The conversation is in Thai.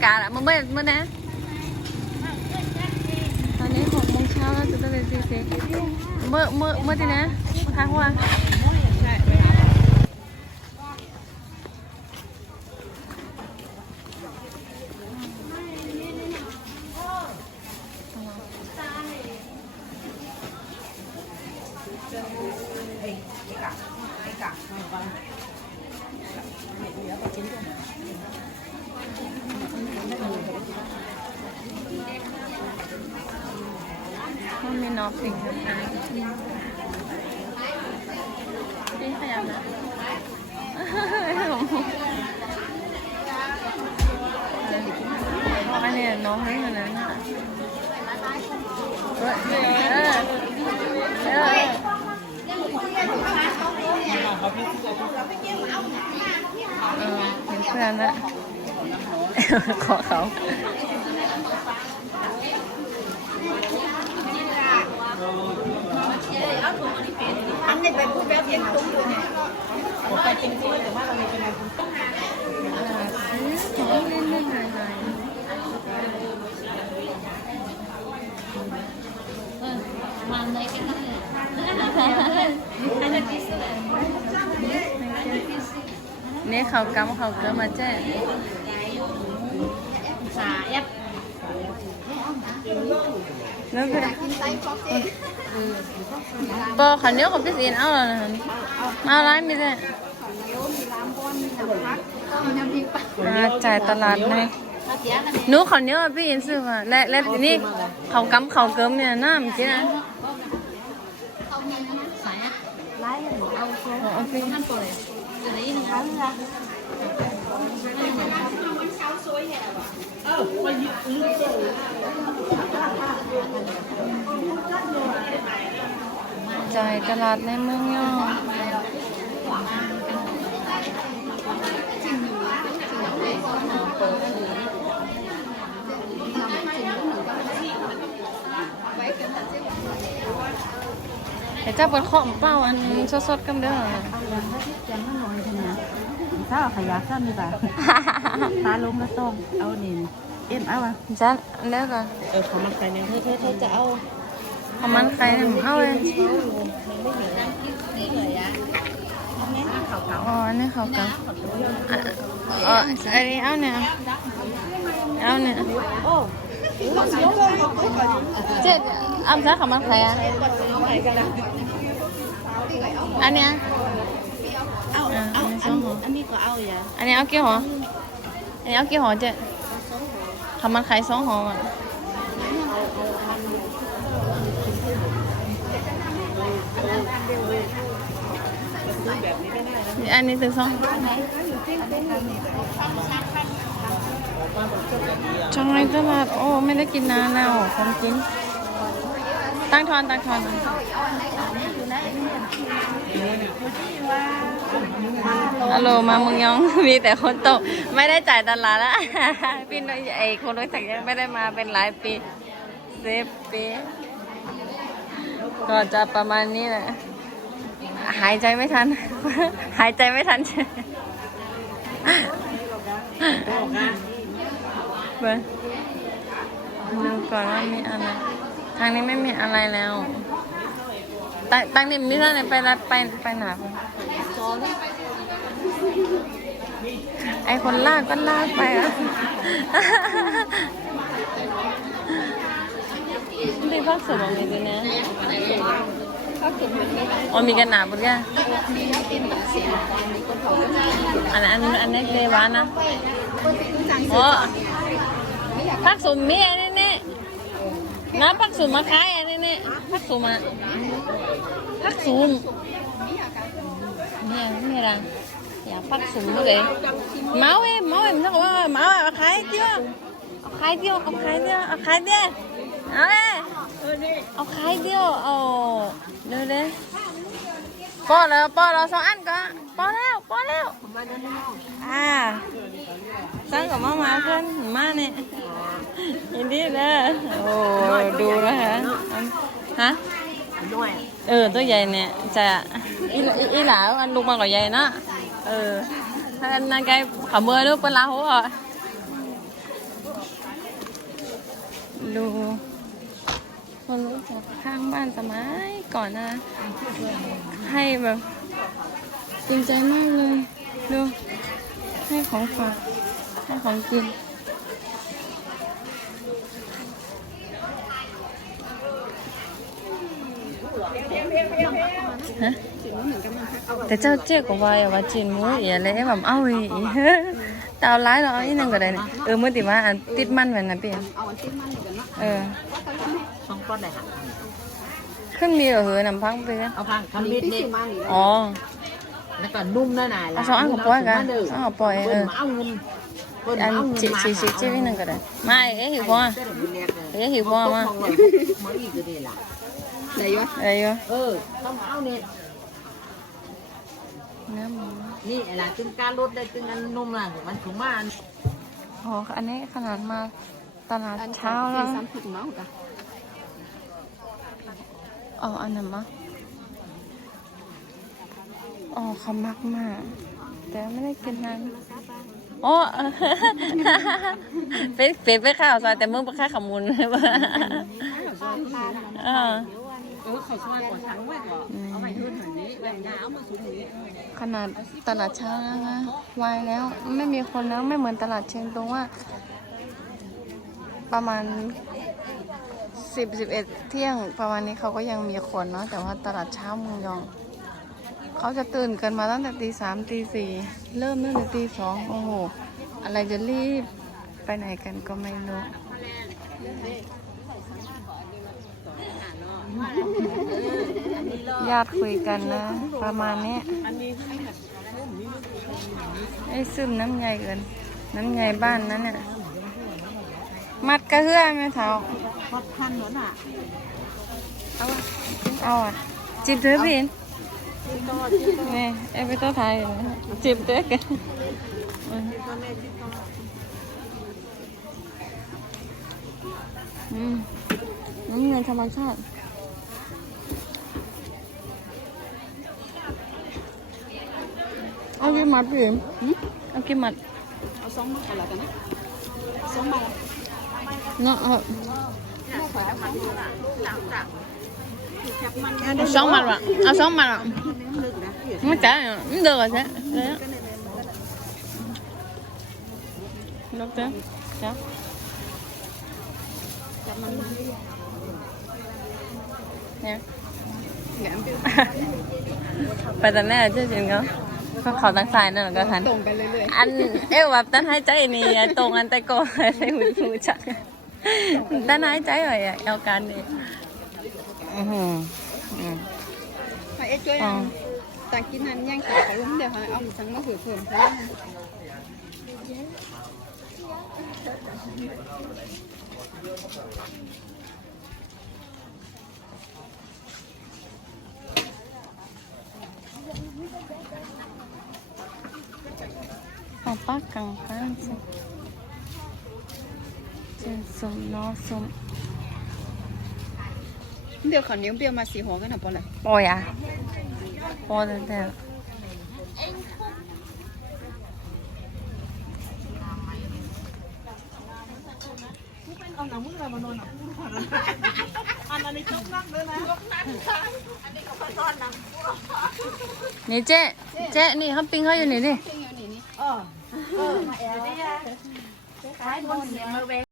ตีสี่เฮ้ยไปกาละมื่อเมื่อเมื่อนะตอนนี้หกโมงเช้าแล้วจะตื่นตีสี่เมื่อเมื่อเมื่อที่นะเมื่อครั้งว่ามัน มีนอปิงนะคะนี่ขยับนะอันนี้น้องให้ขนาดนั้นะเออเออเออเออเห็นเพื่อนละขอเขา อันนี้เป็นผู้แบบเย็นตุ้งอยู่เนี่ยอ่าซื้อของเล่นเล่นหน่อยหน่อยมันเลยกันเลยอันนี้ที่สุดนี่เขากำเขาเกลือมาแจ้สายับแล้วเป็น กินไส้ฟอกเองปอขันเดียวกับพี่สีนเอาแล้วนะมาร้านมีแต่เดี๋ยวมีร้านบอนมีน้ำพักมีน้ำพริกปลาอ่าจ่ายตลาดไหมถ้ายนหนูขันเดียวกับพี่อินซื้อมาและและนี้เขากำเขาเกลือเนี่ยน้ำจีนะเอามีนะสายอะไล่เอาโซ่โอเคนั่นเปิดจะได้ยินเขาค่ะายตลาดในเมืองย่อเดี๋ยวเจ้าเปิดข้อมเปล่าอันสดๆกันเด้อถ้าเอาขยะซ้ำดีกว่าตาล้มแล้วต้องเอานี่เอ็มเอาอะจ้าแล้วก็เออของมันไปเนี่ยเธอเธอเธอจะเอา เอามันใครเนี่ยเอาเลยอ๋ออันนี้เขากับอ๋ออันนี้เอาเนี่ยเอาเนี่ยโอ้เจ็ดอ้ำจ้ของมันใครอะอันเนี้ยเอาเอาอันนี้ก็เอาอย่าอันนี้เอากี่ห่ออันนี้เอากี่ห่อเจ็ดทำมันขายสองห่ออะ อันนี้ถึงสองจังไรตลาดโอ้ ไม่ได้กินนานแล้วของกิน ตั้งทอนตั้งทอนฮัลโหลมาเมึงยอง มีแต่คนตก ไม่ได้จ่ายตลาดละพี่น้อยไอคนรู้จักยังไม่ได้มาเป็นหลายปีสิบปี ก็จะประมาณนี้แหละหายใจไม่ทัน หายใจไม่ทันเบิ้งดูก่อนว่ามีอะไร ทางนี้ไม่มีอะไรแล้วตังตังนี่มีเท่าไหร่ไปรับไปไปหนาไอคนลากก็ลากไปอะ ดีพักสมองมีตัวเนี้ยอ๋อมีกันหนาบุญแกอันนั้นอันอันนี้เดวานะอ๋อพักสมมีอันนี้เนี่ยน้ำพักสมมาขายอันนี้เนี่ยพักสมมาพักสมเนี่ยนี่อะไรอยากพักสมเลยเมาเอ้เมาเอ้มันต้องว่าเมาเอ้เอาขายเดียวเอาขายเดียวเอาขายเดียวเอาขายเดียวเอาเอ้ เอาขายเดียวเอาเดี๋ยวเดี๋ยวป้อนแล้วป้อนแล้วสองอันก็ป้อนแล้วป้อนแล้วอ่าสั่งกับมามาเพื่อนมาเนี่ยยินดีเลยโอ้ดูนะคะฮะด้วยเออตัวใหญ่เนี่ยจะอีหลาอีอีหลาอันลูกมันก็ใหญ่นะเออนายไกขมือลูกเป็นลาหัวดู คนรู้จักข้างบ้านสมัยก่อนนะ ให้แบบจริงใจมากเลย ดู ให้ของฝากให้ของกิน ฮะ แต่เจ้าเจ๊กว่าอย่าว่าจีนมูอย่าเลยแบบเอาอีแต่เอาร้ายเราเอาอีนึงก็ได้นี่เออเมื่อติว่าอันติดมันแบบนั้นเปียเออ นที่มันอยู่กันเนาะเออสองก้อนเลยค่ะขึ้นมีเหรอเหรอน้ำพังไปเลยเอาพังทำมิดที่นี่สิมานี่อ๋อแล้วก็นุ่มนั่นน่ะเอาสองอันกับปล่อยกันสองอันปล่อยเออเอาเงินเพิ่นอันเอาเงินจีมาจีจีจีนิดนึงก็ได้ไม่เอ๊ะหิวพ่อเอ๊ะหิวพ่อมามาอีกก็ได้ล่ะไหนวะอะไรอยู่เออต้องเอาเนี่ยน้ำหมูนี่ไอ้ล่ะตึงการรถได้ตึงอันนุ่มล่ะมันถุงมาอันอ๋ออันนี้ขนาดมาตลาดเช้าแล้แล้ว ว ซ้ำผิดเมาส์กัน อ๋ออันนั้นมะอ๋อเขามักมาก แต่ไม่ได้กินนานอ๋อเป็ดเป็ดไปข้าวซอยแต่มึงไปข้าวขมุนเออเออเขาช่วยกว่าทั้งไว้ก่อนเอาไปขึ้นหันนี้แหล่งยาเอามาสูงนี้ขนาดตลาดเช้านะคะวายแล้วไม่มีคนแล้วไม่เหมือนตลาดเชียงตรงว่า ประมาณ สิบสิบเอ็ดเที่ยงประมาณนี้เขาก็ยังมีคนเนาะแต่ว่าตลาดเช้าเมืองยอง เขาจะตื่นกันมาตั้งแต่ตีสามตีสี่เริ่มตั้งแต่ตีสองโอ้โห อะไรจะรีบไปไหนกันก็ไม่รู้ญาติคุยกันนะ ประมาณนี้ไอ้ซึมน้ำใหญ่เกิน น้ำใหญ่บ้านนั้นน่ะมัดกระเฮือไหมเท้า พอพันเหมือนอะ เอาอะเอาอะจิบเถอะพี่อินนี่ไอ้ไปตัวไทยอยู่นะจิบเถอะกันอืมน้ำเงินธรรมชาติเอากี่มัดพี่อินเอากี่มัดเอาสองมากันแล้วกันนะสองมาเนาะ เอาสองมัดว่ะเอาสองมัดว่ะไม่จ่ายอะไม่เดือดใช่ไหมลูกเจ้าจ้าเนี่ยไปแต่แม่เจ้าจริงเขาเขาขาตั้งสายนั่นหละก็ทันตรงกันเรื่อยอันเอ้วแบบตั้งให้ใจนี่ตรงอันแต่โกใส่หูหูจัก ตั้งให้ใจหน่อยอะเอาการดีอือหืออืมๆไปเอ๊ะช่วยอ๋อต่างกินหันย่างขาวล้ม เดี๋ยวเอาสังมาผือเพิ่มเพราะว่าเอาปากกังป้านสิเจนสมนอสมเดี๋ยวขอนิ้วเบี้ยวมาสีหัวกันนะปอเลยโอ้ยอะพอแต่แต่เอาหนังมึงอะไรมานอนหนังมึงผ่านอันอันนี้จกนักเลยนะนี่เจ๊เจ๊นี่เขาปิ้งเขาอยู่นี่ดิซึ่งอยู่นี่นี่เออเออมาแอร์ได้ยังขายบนเสียงมาแว